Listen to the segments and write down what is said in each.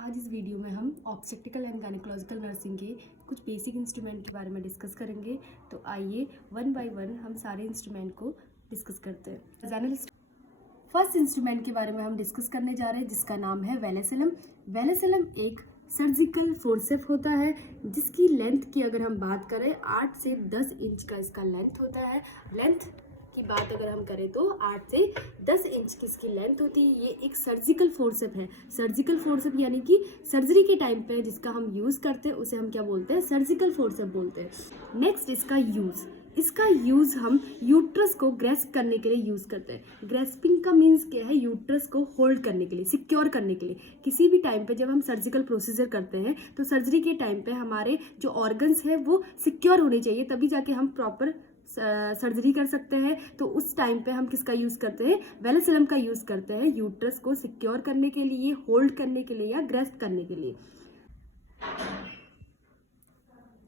आज इस वीडियो में हम ऑब्स्टेट्रिकल एंड गायनेकोलॉजिकल नर्सिंग के कुछ बेसिक इंस्ट्रूमेंट के बारे में डिस्कस करेंगे। तो आइए वन बाय वन हम सारे इंस्ट्रूमेंट को डिस्कस करते हैं। फर्स्ट इंस्ट्रूमेंट के बारे में हम डिस्कस करने जा रहे हैं जिसका नाम है वेलेसिलम। वेलेसिलम एक सर्जिकल फोर्सेप होता है जिसकी लेंथ की अगर हम बात करें 8 से 10 इंच का इसका लेंथ होता है। लेंथ की बात अगर हम करें तो 8 से 10 इंच की इसकी लेंथ होती है। ये एक सर्जिकल फोर्सेप है। सर्जिकल फोर्सेप यानी कि सर्जरी के टाइम पे जिसका हम यूज़ करते हैं उसे हम क्या बोलते हैं, सर्जिकल फोर्सेप बोलते हैं। नेक्स्ट इसका यूज़ हम यूट्रस को ग्रेस्प करने के लिए यूज़ करते हैं। ग्रेस्पिंग का मीन्स क्या है, यूट्रस को होल्ड करने के लिए, सिक्योर करने के लिए। किसी भी टाइम पे जब हम सर्जिकल प्रोसीजर करते हैं तो सर्जरी के टाइम पे हमारे जो ऑर्गन्स हैं वो सिक्योर होने चाहिए, तभी जाके हम प्रॉपर सर्जरी कर सकते हैं। तो उस टाइम पे हम किसका यूज़ करते हैं, वेलेसिलम का यूज़ करते हैं यूट्रस को सिक्योर करने के लिए, होल्ड करने के लिए या ग्रेस्प करने के लिए।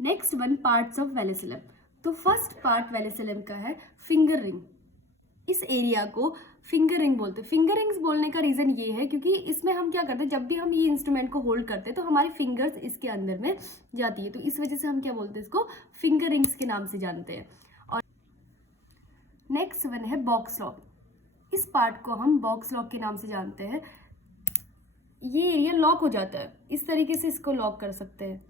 Next one, parts of vulsellum. तो फर्स्ट पार्ट वेलेसिलम का है फिंगर रिंग। इस एरिया को फिंगर रिंग बोलते हैं। फिंगर रिंग्स बोलने का रीज़न ये है क्योंकि इसमें हम क्या करते हैं, जब भी हम ये इंस्ट्रूमेंट को होल्ड करते हैं तो हमारी फिंगर्स इसके अंदर में जाती है, तो इस वजह से हम क्या बोलते हैं, इसको फिंगर रिंग्स के नाम से जानते हैं। और नेक्स्ट वन है बॉक्स लॉक। इस पार्ट को हम बॉक्स लॉक के नाम से जानते हैं। ये एरिया लॉक हो जाता है, इस तरीके से इसको लॉक कर सकते हैं,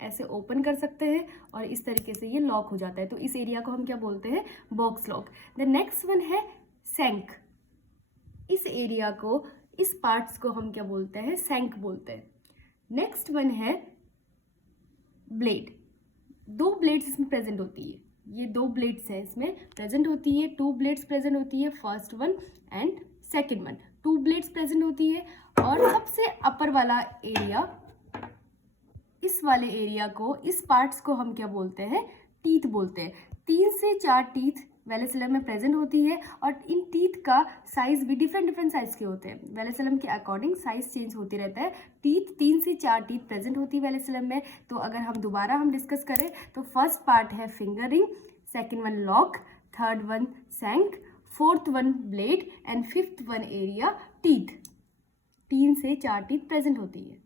ऐसे ओपन कर सकते हैं और इस तरीके से ये लॉक हो जाता है। तो इस एरिया को हम क्या बोलते हैं, box lock. The next one है सैंक। इस एरिया को, इस पार्ट्स को हम क्या बोलते हैं, सैंक बोलते हैं। नेक्स्ट वन है ब्लेड। 2 ब्लेड्स इसमें प्रेजेंट होती है। ये 2 ब्लेड्स हैं इसमें प्रेजेंट होती है, 2 ब्लेड्स प्रेजेंट होती है, first one and second one, 2 blades present होती है। और सबसे अपर वाला एरिया, इस वाले एरिया को, इस पार्ट्स को हम क्या बोलते हैं, टीथ बोलते हैं। 3 से 4 टीथ वेलेसिलम में प्रेजेंट होती है और इन टीथ का साइज भी डिफरेंट साइज के होते हैं। वेलेसिलम के अकॉर्डिंग साइज चेंज होती रहता है। टीथ 3 से 4 टीथ प्रेजेंट होती है वेलेसिलम में। तो अगर हम दोबारा डिस्कस करें तो फर्स्ट पार्ट है finger ring, second one lock, third one shank, fourth one blade and fifth one area teeth. 3 से 4 टीथ प्रेजेंट होती है।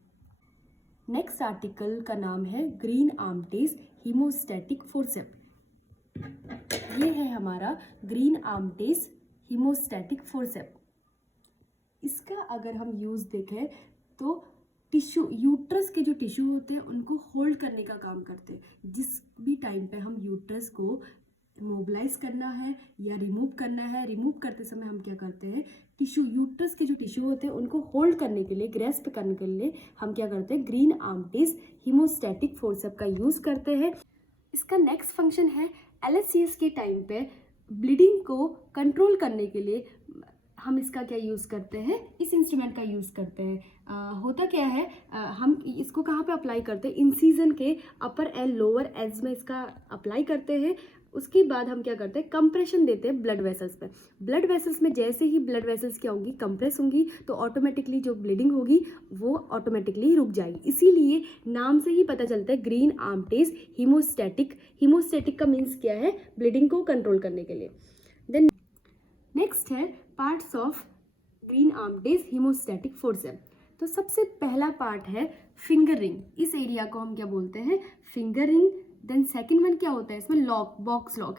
नेक्स्ट आर्टिकल का नाम है ग्रीन आर्मटेज हीमोस्टैटिक फोर्सेप। ये है हमारा ग्रीन आर्मटेज हीमोस्टैटिक फोर्सेप। इसका अगर हम यूज़ देखें तो टिश्यू, यूट्रस के जो टिश्यू होते हैं उनको होल्ड करने का काम करते हैं। जिस भी टाइम पे हम यूट्रस को मोबिलाइज करना है या रिमूव करना है, रिमूव करते समय हम क्या करते हैं, टिश्यू, यूट्रस के जो टिश्यू होते हैं उनको होल्ड करने के लिए, ग्रेस्प करने के लिए हम क्या करते हैं, ग्रीन आर्मटेज हीमोस्टैटिक फोर्सेप का यूज़ करते हैं। इसका नेक्स्ट फंक्शन है एलएससीएस के टाइम पे ब्लीडिंग को कंट्रोल करने के लिए हम इसका क्या यूज़ करते हैं, इस इंस्ट्रूमेंट का यूज़ करते हैं। होता क्या है, हम इसको कहाँ पे अप्लाई करते हैं, इंसीजन के अपर एंड लोअर एज में इसका अप्लाई करते हैं। उसके बाद हम क्या करते हैं, कंप्रेशन देते हैं ब्लड वेसल्स पे। ब्लड वेसल्स में जैसे ही ब्लड वेसल्स क्या होंगी, कंप्रेस होंगी, तो ऑटोमेटिकली जो ब्लीडिंग होगी वो ऑटोमेटिकली रुक जाएगी। इसीलिए नाम से ही पता चलता है ग्रीन आर्मटेज हीमोस्टैटिक। हीमोस्टैटिक का मीन्स क्या है, ब्लीडिंग को कंट्रोल करने के लिए। देन नेक्स्ट है parts of Green Armytage haemostatic forceps. तो सबसे पहला पार्ट है फिंगर रिंग। इस एरिया को हम क्या बोलते हैं, finger ring. Then second one क्या होता है इसमें, लॉक, बॉक्स लॉक।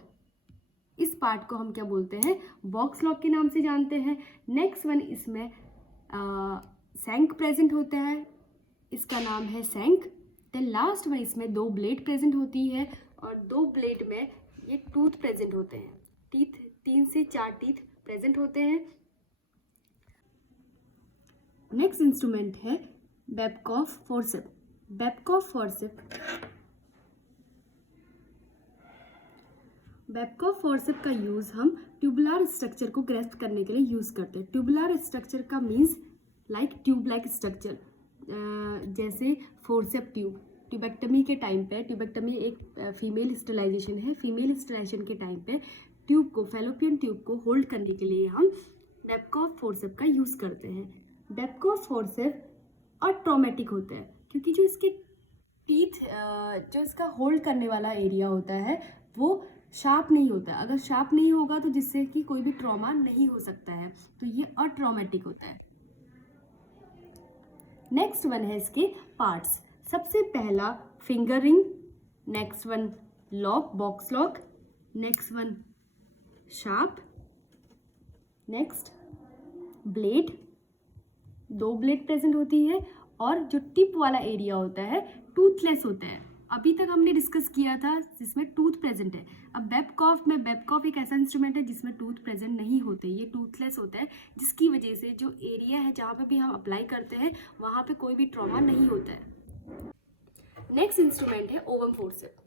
इस पार्ट को हम क्या बोलते हैं, बॉक्स लॉक के नाम से जानते हैं। नेक्स्ट वन, इसमें सैंक प्रेजेंट होता है, इसका नाम है सैंक। देन लास्ट में इसमें 2 ब्लेड प्रेजेंट होती है और 2 ब्लेड में ये टूथ प्रेजेंट होते हैं। टीथ 3 से 4 टीथ प्रेजेंट होते हैं। नेक्स्ट इंस्ट्रूमेंट है बेबकॉफ फोर्सेप। बेबकॉफ फोर्सेप का यूज़ हम ट्यूबुलर स्ट्रक्चर को ग्रेस्प करने के लिए यूज़ करते हैं। ट्यूबुलर स्ट्रक्चर का means like tube like structure, जैसे फोर्सेप ट्यूब। ट्यूबेक्टमी के टाइम पे, ट्यूबेक्टमी एक फीमेल स्टरलाइजेशन है, फीमेल स्टरलाइजेशन के टाइम पे ट्यूब को, फैलोपियन ट्यूब को होल्ड करने के लिए हम बेबकॉफ फोर्सेप का यूज़ करते हैं। बेबकॉफ फोर्सेप और ट्रॉमेटिक होते हैं क्योंकि जो इसके टीथ, जो इसका होल्ड करने वाला एरिया होता है वो शार्प नहीं होता है। अगर शार्प नहीं होगा तो जिससे कि कोई भी ट्रॉमा नहीं हो सकता है, तो ये अट्रॉमेटिक होता है। नेक्स्ट वन है इसके पार्ट्स। सबसे पहला finger ring, next one lock, box lock, next one sharp, next blade, 2 blade present होती है, और जो टिप वाला एरिया होता है टूथलेस होता है। अभी तक हमने डिस्कस किया था जिसमें टूथ प्रेजेंट है। अब बेबकॉफ एक ऐसा इंस्ट्रूमेंट है जिसमें टूथ प्रेजेंट नहीं होते, ये टूथलेस होता है, जिसकी वजह से जो एरिया है जहाँ पे भी हम अप्लाई करते हैं वहाँ पे कोई भी ट्रॉमा नहीं होता है। नेक्स्ट इंस्ट्रूमेंट है ओवम फोर्सेप्स।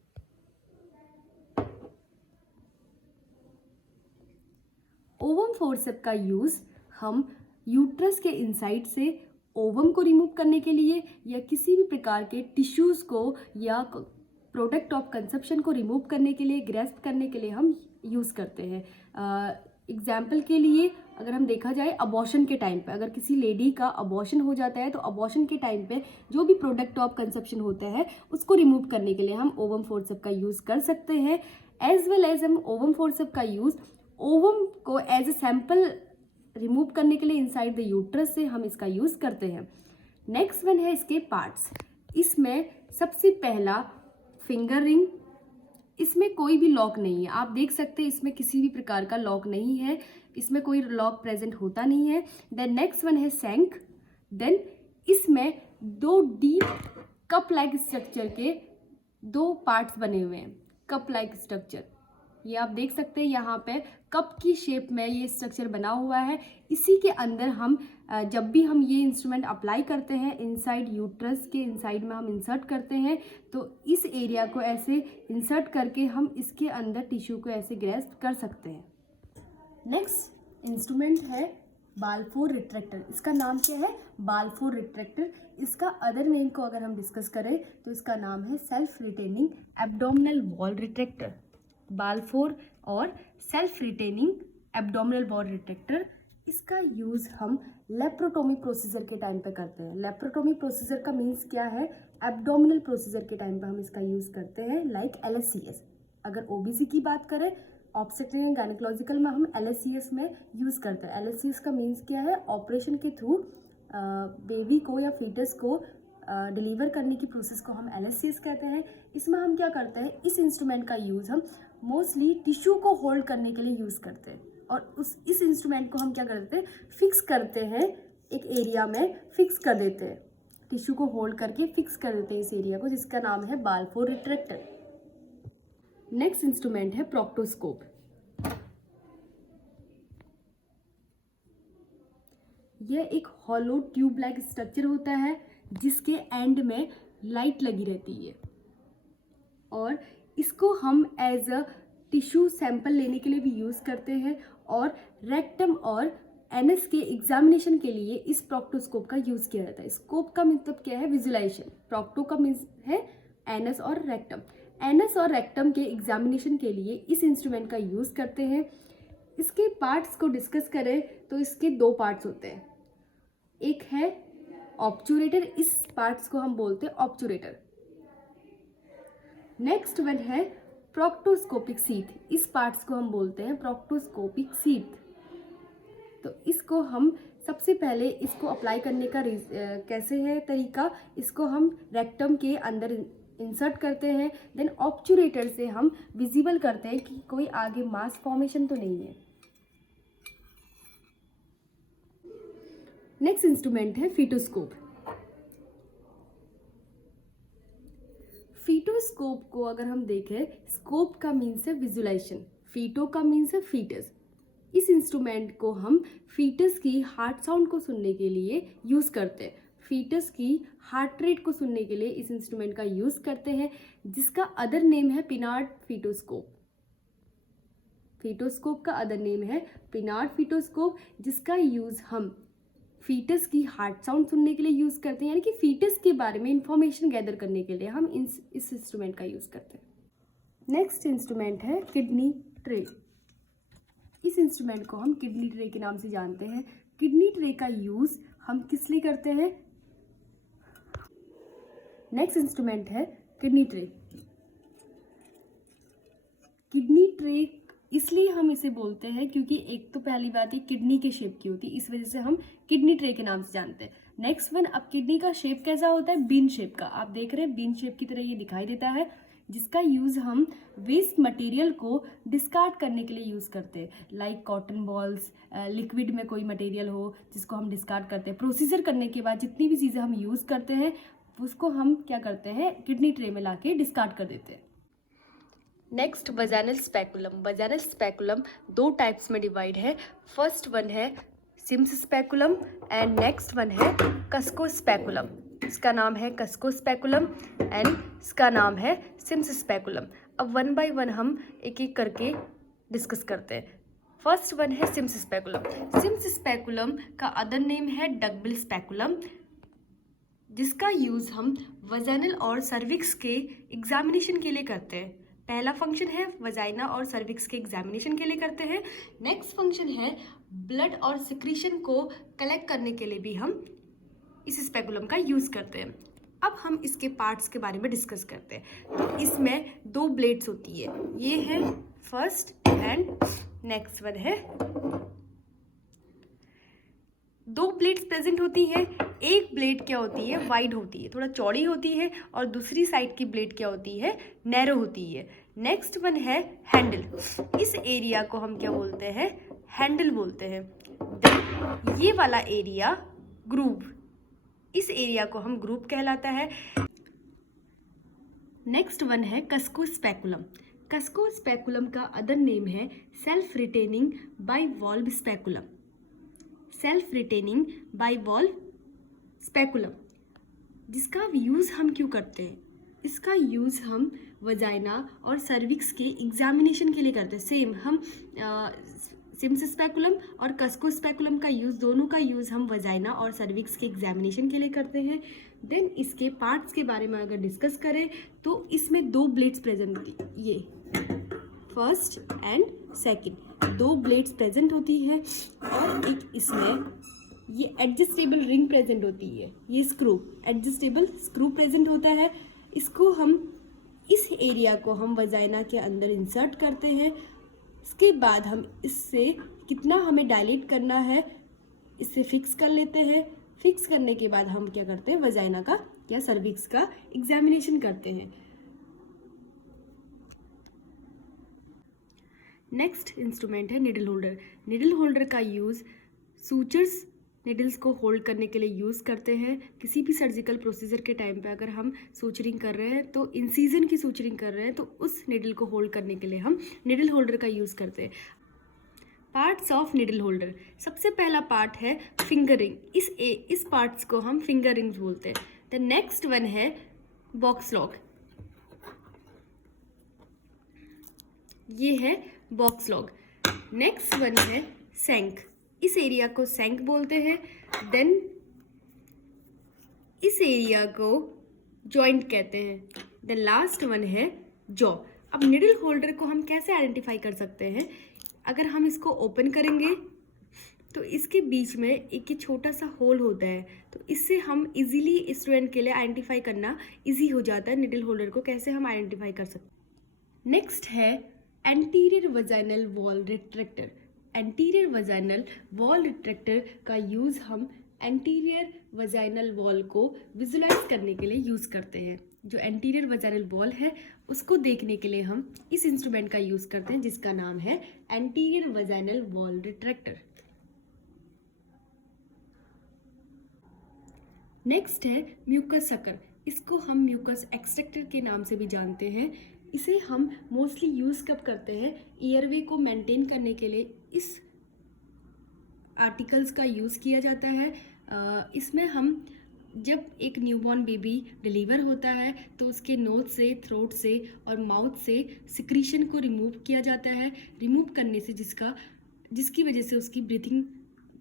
ओवम फोर्सेप्स का यूज हम यूट्रस के इनसाइड से ओवम को रिमूव करने के लिए या किसी भी प्रकार के टिश्यूज़ को या प्रोडक्ट ऑफ कंजप्शन को रिमूव करने के लिए, ग्रेस्प करने के लिए हम यूज़ करते हैं। एग्जाम्पल के लिए अगर हम देखा जाए अबॉर्शन के टाइम पे, अगर किसी लेडी का अबॉर्शन हो जाता है तो अबॉर्शन के टाइम पे जो भी प्रोडक्ट ऑफ कंजप्शन होता है उसको रिमूव करने के लिए हम ओवम फोर्सेप्स का यूज़ कर सकते हैं। एज वेल एज हम ओवम फोर्सेप्स का यूज़ ओवम को एज ए सैंपल रिमूव करने के लिए इनसाइड द यूट्रस से हम इसका यूज़ करते हैं। नेक्स्ट वन है इसके पार्ट्स। इसमें सबसे पहला फिंगर रिंग, इसमें कोई भी लॉक नहीं है, आप देख सकते हैं इसमें किसी भी प्रकार का लॉक नहीं है, इसमें कोई लॉक प्रेजेंट होता नहीं है। देन नेक्स्ट वन है शंख। देन इसमें 2 डीप कप लाइक स्ट्रक्चर के 2 पार्ट्स बने हुए हैं, कप लाइक स्ट्रक्चर, ये आप देख सकते हैं यहाँ पे कप की शेप में ये स्ट्रक्चर बना हुआ है। इसी के अंदर हम जब भी हम ये इंस्ट्रूमेंट अप्लाई करते हैं इनसाइड यूट्रस के इनसाइड में हम इंसर्ट करते हैं, तो इस एरिया को ऐसे इंसर्ट करके हम इसके अंदर टिश्यू को ऐसे ग्रेस्प कर सकते हैं। नेक्स्ट इंस्ट्रूमेंट है बालफोर रिट्रैक्टर। इसका नाम क्या है? Balfour retractor. इसका अदर नेम को अगर हम डिस्कस करें तो इसका नाम है self retaining abdominal wall retractor. Balfour और self retaining abdominal wall retractor, इसका यूज़ हम लेप्रोटोमी प्रोसीजर के टाइम पे करते हैं। लेप्रोटोमी प्रोसीजर का मीन्स क्या है? एब्डोमिनल प्रोसीजर के टाइम पे हम इसका यूज़ करते हैं, लाइक LSCS। अगर OBC की बात करें, ऑब्स्टेट्रिक एंड गायनेकोलॉजिकल में हम LSCS में यूज़ करते हैं। LSCS का मीन्स क्या है? ऑपरेशन के थ्रू बेबी को या फीटस को डिलीवर करने की प्रोसेस को हम LSCS कहते हैं। इसमें हम क्या करते हैं, इस इंस्ट्रूमेंट का यूज़ हम मोस्टली टिश्यू को होल्ड करने के लिए यूज़ करते हैं, और इस इंस्ट्रूमेंट को हम क्या करते हैं, फिक्स करते हैं, एक एरिया में फिक्स कर देते हैं, टिश्यू को होल्ड करके फिक्स कर देते हैं इस एरिया को, जिसका नाम है बालफोर रिट्रैक्टर। नेक्स्ट इंस्ट्रूमेंट है प्रोक्टोस्कोप। यह एक हॉलो ट्यूब लाइक स्ट्रक्चर होता है जिसके एंड में लाइट लगी रहती है, और इसको हम एज अ टिश्यू सैंपल लेने के लिए भी यूज़ करते हैं, और रेक्टम और एनस के एग्जामिनेशन के लिए इस प्रोक्टोस्कोप का यूज़ किया जाता है। स्कोप का मतलब क्या है? विजुलाइजेशन। प्रोक्टो का मीन्स है एनस और रेक्टम। एनस और रेक्टम के एग्जामिनेशन के लिए इस इंस्ट्रूमेंट का यूज़ करते हैं। इसके पार्ट्स को डिस्कस करें तो इसके 2 पार्ट्स होते हैं, एक है ऑब्चुरेटर, इस पार्ट्स को हम बोलते हैं ऑब्चुरेटर। नेक्स्ट वन है प्रोक्टोस्कोपिक सीट, इस पार्ट्स को हम बोलते हैं प्रोक्टोस्कोपिक सीट। तो इसको हम सबसे पहले इसको अप्लाई करने का कैसे है तरीका, इसको हम रेक्टम के अंदर इंसर्ट करते हैं, देन ऑब्चुरेटर से हम विजिबल करते हैं कि कोई आगे मास फॉर्मेशन तो नहीं है। नेक्स्ट इंस्ट्रूमेंट है फीटोस्कोप। फीटोस्कोप को अगर हम देखें, स्कोप का मीन्स है विजुलाइजेशन, फीटो का मीन्स है फीटस। इस इंस्ट्रूमेंट को हम फीटस की हार्ट साउंड को सुनने के लिए यूज़ करते हैं, फीटस की हार्ट रेट को सुनने के लिए इस इंस्ट्रूमेंट का यूज़ करते हैं, जिसका अदर नेम है पिनार्ड फीटोस्कोप। फीटोस्कोप का अदर नेम है पिनार्ड फीटोस्कोप, जिसका यूज़ हम फीटस की हार्ट साउंड सुनने के लिए यूज़ करते हैं, यानी कि फीटस के बारे में इंफॉर्मेशन गैदर करने के लिए हम इस इंस्ट्रूमेंट का यूज़ करते हैं। नेक्स्ट इंस्ट्रूमेंट है किडनी ट्रे। इस इंस्ट्रूमेंट को हम किडनी ट्रे के नाम से जानते हैं। किडनी ट्रे का यूज़ हम किस लिए करते हैं? नेक्स्ट इंस्ट्रूमेंट है किडनी ट्रे। किडनी ट्रे इसलिए हम इसे बोलते हैं क्योंकि एक तो पहली बात ये किडनी के शेप की होती है, इस वजह से हम किडनी ट्रे के नाम से जानते हैं। नेक्स्ट वन, अब किडनी का शेप कैसा होता है? बीन शेप का। आप देख रहे हैं बीन शेप की तरह ये दिखाई देता है, जिसका यूज़ हम वेस्ट मटेरियल को डिस्कार्ड करने के लिए यूज़ करते हैं, लाइक कॉटन बॉल्स, लिक्विड में कोई मटेरियल हो जिसको हम डिस्कार्ड करते हैं। प्रोसीजर करने के बाद जितनी भी चीज़ें हम यूज़ करते हैं उसको हम क्या करते हैं, किडनी ट्रे में लाके डिस्कार्ड कर देते हैं। Next, vaginal speculum. Vaginal speculum 2 types में डिवाइड है। फर्स्ट वन है Sims speculum and next one है कस्को स्पेकुलम। इसका नाम है कस्को स्पेकुलम एंड इसका नाम है सिम्स स्पेकुलम। अब 1 बाय 1 हम एक एक करके डिस्कस करते हैं। फर्स्ट वन है सिम्स स्पेकुलम। सिम्स स्पेकुलम का अदर नेम है डकबिल स्पेकुलम, जिसका यूज़ हम वजाइनल और सर्विक्स के एग्जामिनेशन के लिए करते हैं। पहला फंक्शन है वजाइना और सर्विक्स के एग्जामिनेशन के लिए करते हैं। नेक्स्ट फंक्शन है ब्लड और सिक्रीशन को कलेक्ट करने के लिए भी हम इस स्पेकुलम का यूज़ करते हैं। अब हम इसके पार्ट्स के बारे में डिस्कस करते हैं। तो इसमें 2 ब्लेड्स होती है, ये है फर्स्ट एंड नेक्स्ट वन है। 2 ब्लेड्स प्रेजेंट होती हैं। एक ब्लेड क्या होती है, वाइड होती है, थोड़ा चौड़ी होती है, और दूसरी साइड की ब्लेड क्या होती है, नैरो होती है। नेक्स्ट वन है हैंडल। इस एरिया को हम क्या बोलते हैं, हैंडल बोलते हैं। देन ये वाला एरिया ग्रूव, इस एरिया को हम ग्रूव कहलाता है। नेक्स्ट वन है कस्को स्पेकुलम। कस्को स्पेकुलम का अदर नेम है self retaining bivalve speculum. Self retaining bivalve speculum, जिसका यूज़ हम क्यों करते हैं? इसका यूज़ हम वजाइना और सर्विक्स के एग्जामिनेशन के लिए करते हैं। सेम हम सिम्स स्पेकुलम और कस्को स्पेकुलम का यूज़, दोनों का यूज़ हम वजाइना और सर्विक्स के एग्जामिनेशन के लिए करते हैं। देन इसके पार्ट्स के बारे में अगर डिस्कस करें तो इसमें 2 ब्लेड्स प्रेजेंट होती है, ये first and second 2 blades present होती है, और एक इसमें ये एडजस्टेबल रिंग प्रेजेंट होती है, ये स्क्रू, एडजस्टेबल स्क्रू प्रेजेंट होता है। इसको हम, इस एरिया को हम वजाइना के अंदर इंसर्ट करते हैं। इसके बाद हम इससे कितना हमें डायलेट करना है इससे फिक्स कर लेते हैं। फिक्स करने के बाद हम क्या करते हैं, वजाइना का या सर्विक्स का एग्जामिनेशन करते हैं। नेक्स्ट इंस्ट्रूमेंट है निडल होल्डर। निडल होल्डर का यूज़ सूचर्स निडल्स को होल्ड करने के लिए यूज़ करते हैं। किसी भी सर्जिकल प्रोसीजर के टाइम पे अगर हम सूचरिंग कर रहे हैं, तो इंसीजन की सूचरिंग कर रहे हैं, तो उस निडल को होल्ड करने के लिए हम निडल होल्डर का यूज़ करते हैं। Parts of needle holder. सबसे पहला पार्ट है फिंगरिंग। इस पार्ट्स को हम फिंगर रिंग्स बोलते हैं। द नेक्स्ट वन है बॉक्स लॉक, ये है बॉक्स लॉक। नेक्स्ट वन है सेंक, इस एरिया को सेंक बोलते हैं। देन इस एरिया को जॉइंट कहते हैं। द लास्ट वन है जॉ। अब निडल होल्डर को हम कैसे आइडेंटिफाई कर सकते हैं? अगर हम इसको ओपन करेंगे तो इसके बीच में एक छोटा सा होल होता है, तो इससे हम इजीली स्टूडेंट के लिए आइडेंटिफाई करना इजी हो जाता है निडल होल्डर को कैसे हम आइडेंटिफाई कर सकते हैं। नेक्स्ट है anterior vaginal wall retractor. Anterior vaginal wall retractor का यूज़ हम एंटीरियर वजाइनल वॉल को विजुलाइज करने के लिए यूज़ करते हैं। जो एंटीरियर वजाइनल वॉल है उसको देखने के लिए हम इस इंस्ट्रूमेंट का यूज़ करते हैं, जिसका नाम है anterior vaginal wall retractor. Next है म्यूकस सकर। इसको हम म्यूकस एक्सट्रैक्टर के नाम से भी जानते हैं। इसे हम मोस्टली यूज़ कब करते हैं, एयरवे को मेंटेन करने के लिए इस आर्टिकल्स का यूज़ किया जाता है। इसमें हम जब एक न्यूबॉर्न बेबी डिलीवर होता है तो उसके नोज से, थ्रोट से और माउथ से सिक्रीशन को रिमूव किया जाता है। रिमूव करने से जिसकी वजह से उसकी ब्रीथिंग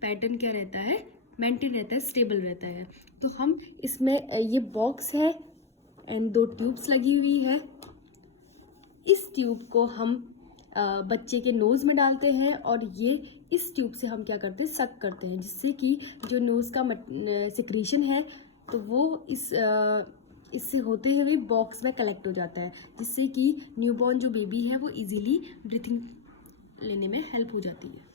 पैटर्न क्या रहता है, मेंटेन रहता है, स्टेबल रहता है। तो हम इसमें ये बॉक्स है एंड 2 ट्यूब्स लगी हुई है। इस ट्यूब को हम बच्चे के नोज़ में डालते हैं और ये इस ट्यूब से हम क्या करते हैं, सक करते हैं, जिससे कि जो नोज़ का सिक्रीशन है तो वो इससे होते हुए बॉक्स में कलेक्ट हो जाता है, जिससे कि न्यूबॉर्न जो बेबी है वो इजीली ब्रीथिंग लेने में हेल्प हो जाती है।